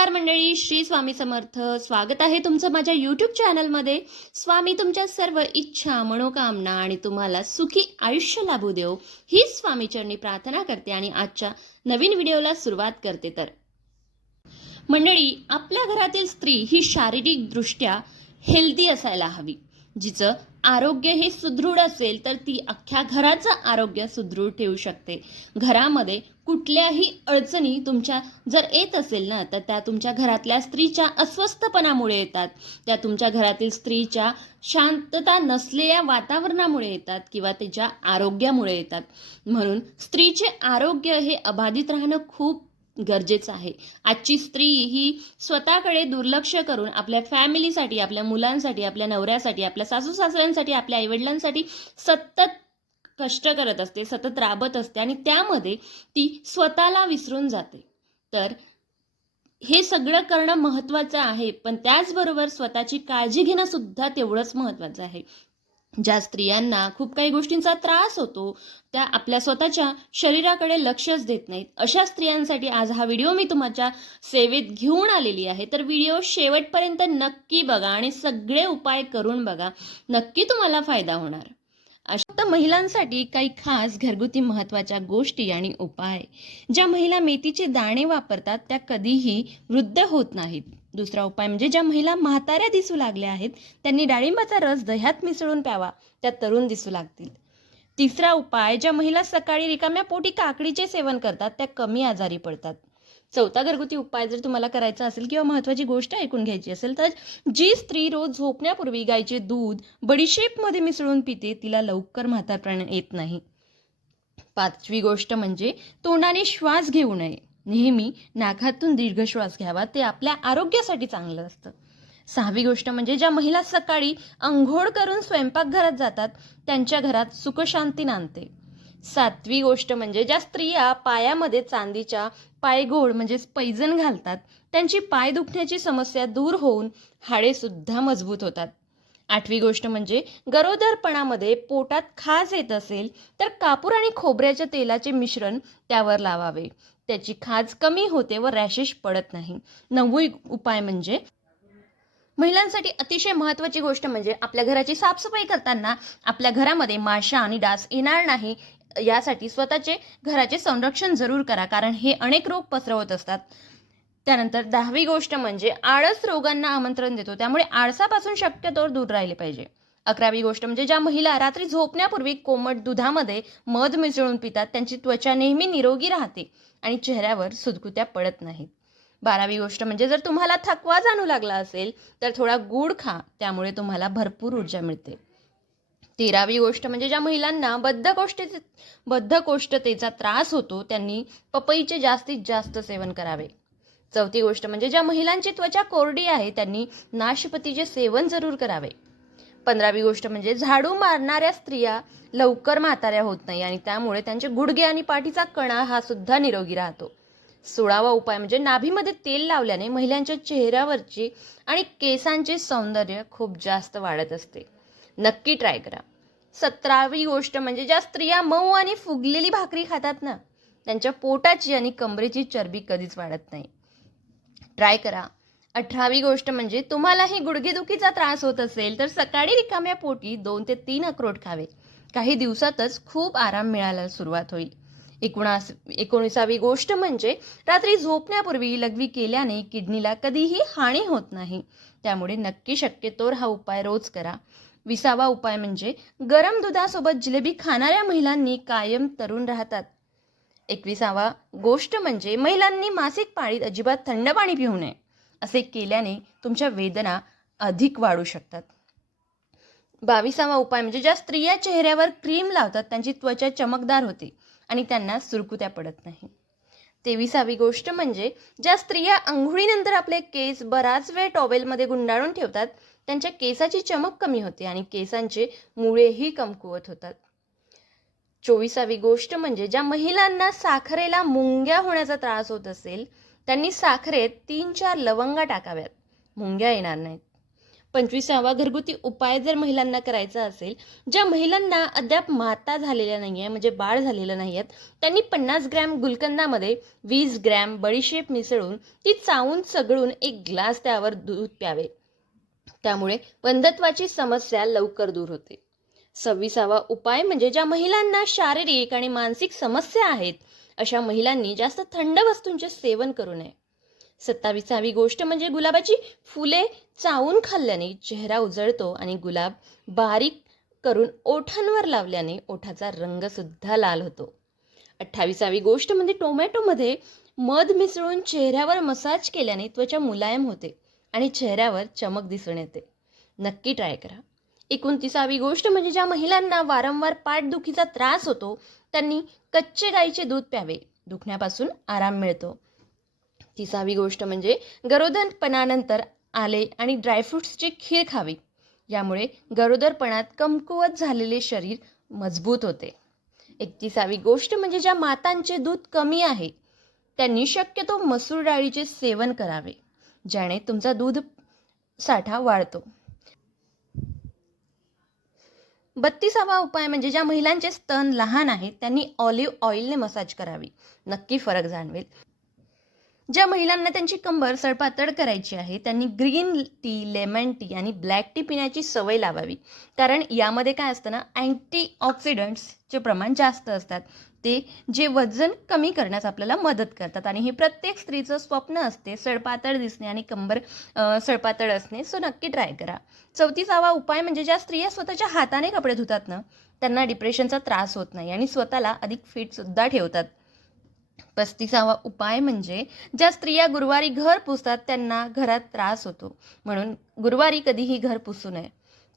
नमस्कार मंडळी श्री स्वामी समर्थ. स्वागत आहे तुमचं माझ्या यूट्यूब चॅनलमध्ये स्वामी तुमच्या सर्व इच्छा मनोकामना आणि तुम्हाला सुखी आयुष्य लाभू देव. हीच स्वामीचरणी प्रार्थना करते आणि आजच्या नवीन व्हिडिओला सुरुवात करते तर. मंडळी आपल्या घरातील स्त्री ही शारीरिकदृष्ट्या हेल्दी असायला हवी जिचं आरोग्य हे सुदृढ असेल तर ती अख्ख्या घराचं आरोग्य सुदृढ ठेवू शकते. घरामध्ये कुठल्याही अडचणी तुमच्या जर येत असेल ना तर त्या तुमच्या घरातल्या स्त्रीच्या अस्वस्थपणामुळे येतात. त्या तुमच्या घरातील स्त्रीच्या शांतता नसलेल्या वातावरणामुळे येतात किंवा तिच्या आरोग्यामुळे येतात. म्हणून स्त्रीचे आरोग्य हे अबाधित राहणं खूप गरजेचं आहे. आजची स्त्री ही स्वतःकडे दुर्लक्ष करून आपल्या फॅमिलीसाठी आपल्या मुलांसाठी आपल्या नवऱ्यासाठी आपल्या सासू सासऱ्यांसाठी आपल्या आईवडिलांसाठी सतत कष्ट करत असते सतत राबत असते आणि त्यामध्ये ती स्वतःला विसरून जाते. तर हे सगळं करणं महत्त्वाचं आहे पण त्याचबरोबर स्वतःची काळजी घेणं सुद्धा तेवढंच महत्त्वाचं आहे. ज्या स्त्रियांना खूप काही गोष्टींचा त्रास होतो त्या आपल्या स्वतःच्या शरीराकडे लक्षच देत नाहीत. अशा स्त्रियांसाठी आज हा व्हिडिओ मी तुमच्या सेवेत घेऊन आलेली आहे. तर व्हिडिओ शेवटपर्यंत नक्की बघा आणि सगळे उपाय करून बघा. नक्की तुम्हाला फायदा होणार. अशा फक्त महिलांसाठी काही खास घरगुती महत्त्वाच्या गोष्टी आणि उपाय. ज्या महिला मेथीचे दाणे वापरतात त्या कधीही वृद्ध होत नाहीत. दुसरा उपाय म्हणजे ज्या महिला म्हाताऱ्या दिसू लागल्या आहेत त्यांनी डाळिंबाचा रस दह्यात मिसळून प्यावा त्या तरुण दिसू लागतील. तिसरा उपाय ज्या महिला सकाळी रिकाम्या पोटी काकडीचे सेवन करतात त्या कमी आजारी पडतात. चौथा घरगुती उपाय जर तुम्हाला करायचा असेल किंवा महत्त्वाची गोष्ट ऐकून घ्यायची असेल तर जी स्त्री रोज झोपण्यापूर्वी गायचे दूध बडीशेपमध्ये मिसळून पिते तिला लवकर म्हातारपण येत नाही. पाचवी गोष्ट म्हणजे तोंडाने श्वास घेऊ नये. नेहमी नाकातून दीर्घ श्वास घ्यावा ते आपल्या आरोग्यासाठी चांगलं असतं. सहावी गोष्ट म्हणजे ज्या महिला सकाळी अंघोळ करून स्वयंपाकघरात जातात त्यांच्या घरात सुखशांती नांदते. सातवी गोष्ट म्हणजे ज्या स्त्रिया पायामध्ये चांदीच्या पायगोळ म्हणजेच पैजण घालतात त्यांची पाय दुखण्याची समस्या दूर होऊन हाडेसुद्धा मजबूत होतात. आठवी गोष्ट म्हणजे गरोदरपणामध्ये पोटात खाज येत असेल तर कापूर आणि खोबऱ्याच्या तेलाचे मिश्रण त्यावर लावावे. त्याची खाज कमी होते व रॅशेस पडत नाही. नववी उपाय म्हणजे महिलांसाठी अतिशय महत्त्वाची गोष्ट म्हणजे आपल्या घराची साफसफाई करताना आपल्या घरामध्ये माशा आणि डास येणार नाही यासाठी स्वतःचे घराचे संरक्षण जरूर करा कारण हे अनेक रोग पसरवत असतात. त्यानंतर दहावी गोष्ट म्हणजे आळस रोगांना आमंत्रण देतो. त्यामुळे आळसापासून शक्यतोवर दूर राहिले पाहिजे. अकरावी गोष्ट म्हणजे ज्या महिला रात्री झोपण्यापूर्वी कोमट दुधामध्ये मध मिसळून पितात त्यांची त्वचा नेहमी निरोगी राहते आणि चेहऱ्यावर सुदकुत्या पडत नाहीत. बारावी गोष्ट म्हणजे जर तुम्हाला थकवा जाणू लागला असेल तर थोडा गूळ खा त्यामुळे तुम्हाला भरपूर ऊर्जा मिळते. तेरावी गोष्ट म्हणजे ज्या महिलांना बद्धकोष्ठते बद्धकोष्ठतेचा त्रास होतो त्यांनी पपईचे जास्तीत जास्त सेवन करावे. चौथी गोष्ट म्हणजे ज्या महिलांची त्वचा कोरडी आहे त्यांनी नाशपतीचे सेवन जरूर करावे. पंधरावी गोष्ट म्हणजे झाडू मारणाऱ्या स्त्रिया लवकर म्हाताऱ्या होत नाही आणि त्यामुळे त्यांचे गुडघे आणि पाठीचा कणा हा सुद्धा निरोगी राहतो. सोळावा उपाय म्हणजे नाभीमध्ये तेल लावल्याने महिलांच्या चेहऱ्यावरची आणि केसांचे सौंदर्य खूप जास्त वाढत असते. नक्की ट्राय करा. सतरावी गोष्ट म्हणजे ज्या स्त्रिया मऊ आणि फुगलेली भाकरी खातात ना त्यांच्या पोटाची आणि कमरेची चरबी कधीच वाढत नाही. ट्राय करा. अठरावी गोष्ट म्हणजे तुम्हालाही गुडघेदुखीचा त्रास होत असेल तर सकाळी रिकाम्या पोटी दोन ते तीन अक्रोड खावे. काही दिवसातच खूप आराम मिळायला सुरुवात होईल. एकोणास एकोणीसावी गोष्ट म्हणजे रात्री झोपण्यापूर्वी लघवी केल्याने किडनीला कधीही हानी होत नाही. त्यामुळे नक्की शक्यतोर हा उपाय रोज करा. विसावा उपाय म्हणजे गरम दुधासोबत जिलेबी खाणाऱ्या महिलांनी कायम तरुण राहतात. एकविसावा गोष्ट म्हणजे महिलांनी मासिक पाळीत अजिबात थंड पाणी पिऊ नये असे केल्याने तुमच्या वेदना अधिक वाढू शकतात. बावीसावा उपाय म्हणजे ज्या स्त्रिया चेहऱ्यावर क्रीम लावतात त्यांची त्वचा चमकदार होते आणि त्यांना सुरकुत्या पडत नाही. तेविसावी गोष्ट म्हणजे ज्या स्त्रिया अंघोळीनंतर आपले केस बराच वेळ टॉवेलमध्ये गुंडाळून ठेवतात त्यांच्या केसाची चमक कमी होते आणि केसांचे मुळेही कमकुवत होतात. चोवीसावी गोष्ट म्हणजे ज्या महिलांना साखरेला मुंग्या होण्याचा त्रास होत असेल त्यांनी साखरेत तीन चार लवंगा टाकाव्यात. मुंग्या येणार नाहीत. पंचवीसावा घरगुती उपाय जर महिलांना करायचा असेल ज्या महिलांना अद्याप माता झालेल्या नाही आहे म्हणजे बाळ झालेलं नाही आहेत त्यांनी पन्नास ग्रॅम गुलकंदामध्ये वीस ग्रॅम बडीशेप मिसळून ती चावून सगळून एक ग्लास त्यावर दूध प्यावे. त्यामुळे वंधत्वाची समस्या लवकर दूर होते. सव्वीसावा उपाय म्हणजे ज्या महिलांना शारीरिक आणि मानसिक समस्या आहेत अशा महिलांनी जास्त थंड वस्तूंचे सेवन करू नये. सत्तावीसावी गोष्ट म्हणजे गुलाबाची फुले चावून खाल्ल्याने चेहरा उजळतो आणि गुलाब बारीक करून ओठांवर लावल्याने ओठाचा रंग सुद्धा लाल होतो. अठ्ठावीसावी गोष्ट म्हणजे टोमॅटोमध्ये मध मिसळून चेहऱ्यावर मसाज केल्याने त्वचा मुलायम होते आणि चेहऱ्यावर चमक दिसून येते. नक्की ट्राय करा. एकोणतीसावी गोष्ट म्हणजे ज्या महिलांना वारंवार पाठदुखीचा त्रास होतो त्यांनी कच्चे गाईचे दूध प्यावे दुखण्यापासून आराम मिळतो. तिसावी गोष्ट म्हणजे गरोदरपणानंतर आले आणि ड्रायफ्रुट्सची खीर खावी. यामुळे गरोदरपणात कमकुवत झालेले शरीर मजबूत होते. एकतीसावी गोष्ट म्हणजे ज्या मातांचे दूध कमी आहे त्यांनी शक्यतो मसूर डाळीचे सेवन करावे ज्याने तुमचा दूध साठा वाढतो. बत्तीसावा उपाय म्हणजे ज्या महिलांचे स्तन लहान आहेत त्यांनी ऑलिव्ह ऑइलने मसाज करावी. नक्की फरक जाणवेल. ज्या महिलांना त्यांची कंबर सडपातळ करायची आहे त्यांनी ग्रीन टी लेमन टी आणि ब्लॅक टी पिण्याची सवय लावावी. कारण यामध्ये काय असतं ना अँटीऑक्सिडंट्सचे प्रमाण जास्त असतात. ते जे वजन कमी करण्यास आपल्याला मदत करतात आणि हे प्रत्येक स्त्रीचं स्वप्न असते सडपातळ दिसणे आणि कंबर सडपातळ असणे. सो नक्की ट्राय करा. चौतीसावा उपाय म्हणजे ज्या स्त्रिया स्वतःच्या हाताने कपडे धुतात ना त्यांना डिप्रेशनचा त्रास होत नाही आणि स्वतःला अधिक फिटसुद्धा ठेवतात. पस्तीसावा उपाय म्हणजे ज्या स्त्रिया गुरुवारी घर पुसतात त्यांना घरात त्रास होतो. म्हणून गुरुवारी कधीही घर पुसू नये.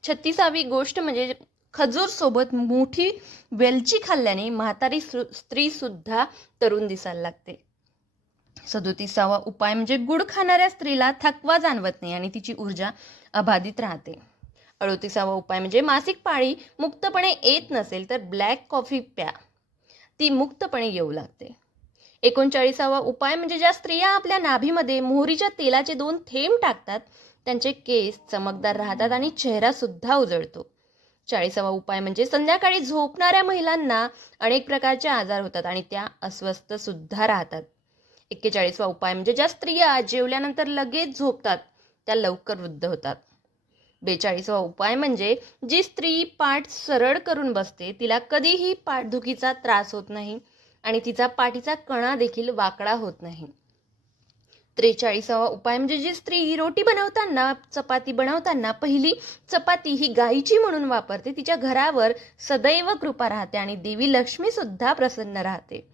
छत्तीसावी गोष्ट म्हणजे खजूर सोबत मोठी वेलची खाल्ल्याने म्हातारी स्त्री सुद्धा तरुण दिसायला लागते. सदोतीसावा उपाय म्हणजे गुड खाणाऱ्या स्त्रीला थकवा जाणवत नाही आणि तिची ऊर्जा अबाधित राहते. अडोतीसावा उपाय म्हणजे मासिक पाळी मुक्तपणे येत नसेल तर ब्लॅक कॉफी प्या. ती मुक्तपणे येऊ लागते. एकोणचाळीसावा उपाय म्हणजे ज्या स्त्रिया आपल्या नाभीमध्ये मोहरीच्या तेलाचे दोन थेंब टाकतात त्यांचे केस चमकदार राहतात आणि चेहरा सुद्धा उजळतो. चाळीसावा उपाय म्हणजे संध्याकाळी झोपणाऱ्या महिलांना अनेक प्रकारचे आजार होतात आणि त्या अस्वस्थ सुद्धा राहतात. एक्केचाळीसवा उपाय म्हणजे ज्या स्त्रिया जेवल्यानंतर लगेच झोपतात त्या लवकर वृद्ध होतात. बेचाळीसवा उपाय म्हणजे जी स्त्री पाठ सरळ करून बसते तिला कधीही पाठदुखीचा त्रास होत नाही आणि तिचा पाठीचा कणा देखील वाकडा होत नाही. त्रेचाळीसावा उपाय म्हणजे जी स्त्री रोटी बनवताना चपाती बनवताना पहिली चपाती ही गायीची म्हणून वापरते तिच्या घरावर सदैव कृपा राहते आणि देवी लक्ष्मी सुद्धा प्रसन्न राहते.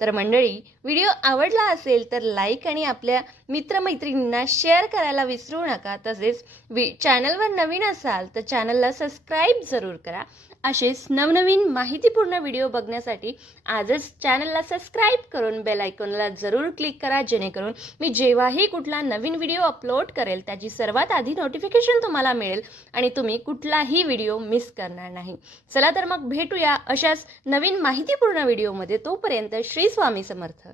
तर मंडळी व्हिडिओ आवडला असेल तर लाईक आणि आपल्या मित्रमैत्रिणींना शेअर करायला विसरू नका. तसेच वि चॅनलवर नवीन असाल तर चॅनलला सबस्क्राईब जरूर करा. असेच नवनवीन माहितीपूर्ण व्हिडिओ बघण्यासाठी आजच चॅनलला सबस्क्राईब करून बेल आयकॉनला जरूर क्लिक करा जेणेकरून मी जेव्हाही कुठला नवीन व्हिडिओ अपलोड करेल त्याची सर्वात आधी नोटिफिकेशन तुम्हाला मिळेल आणि तुम्ही कुठलाही व्हिडिओ मिस करणार नाही. चला तर मग भेटूया अशाच नवीन माहितीपूर्ण व्हिडिओमध्ये. तोपर्यंत श्री स्वामी समर्थ.